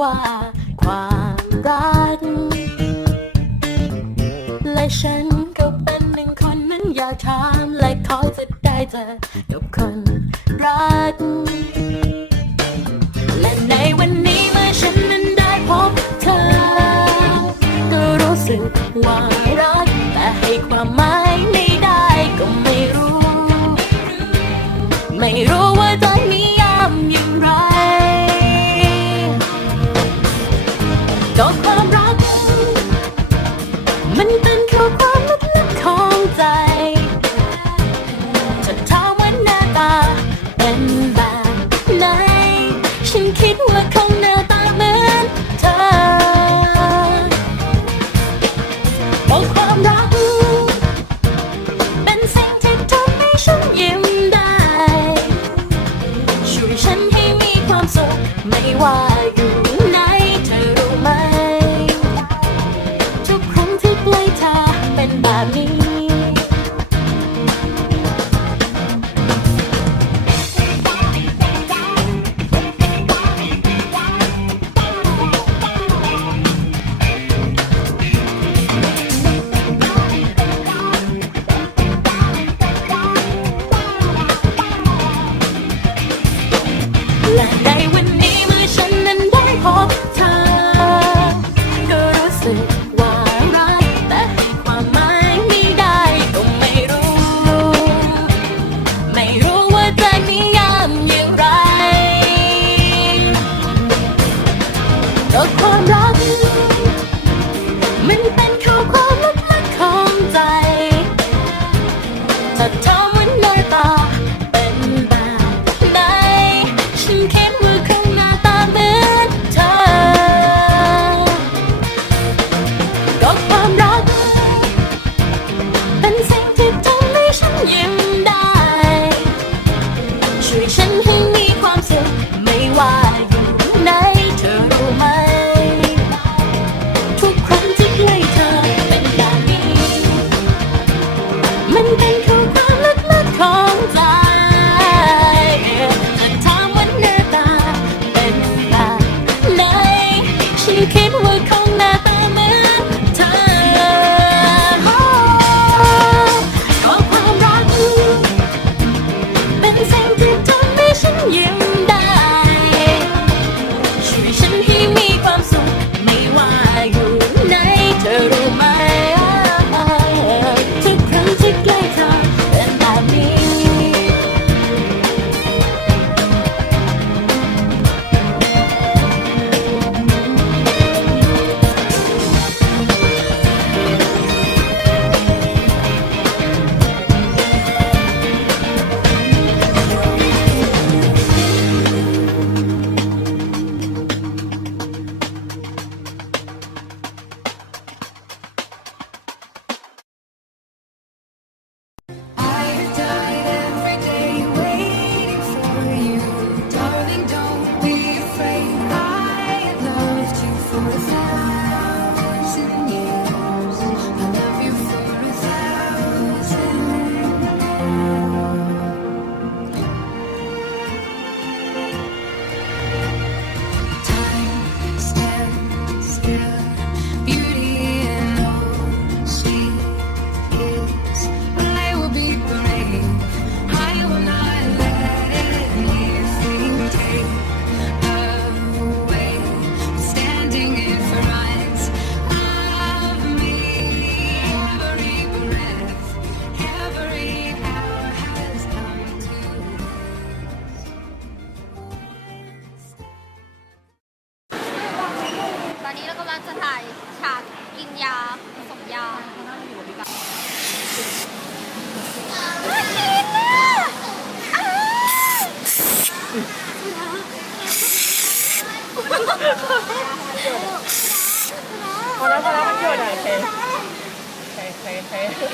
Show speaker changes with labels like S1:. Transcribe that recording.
S1: ว่าความรัก และฉันก็เป็นหนึ่งคนนั้นอยากถามและขอจะได้เจอกับคนรัก และในวันนี้เมื่อฉันนั้นได้พบเธอ ก็รู้สึกว่ารัก แต่ให้ความหมายไม่ได้ก็ไม่รู้ ไม่รู้ มันเป็น ยาพอแล้วพอแล้วมันเกิดอะไรเทเทเท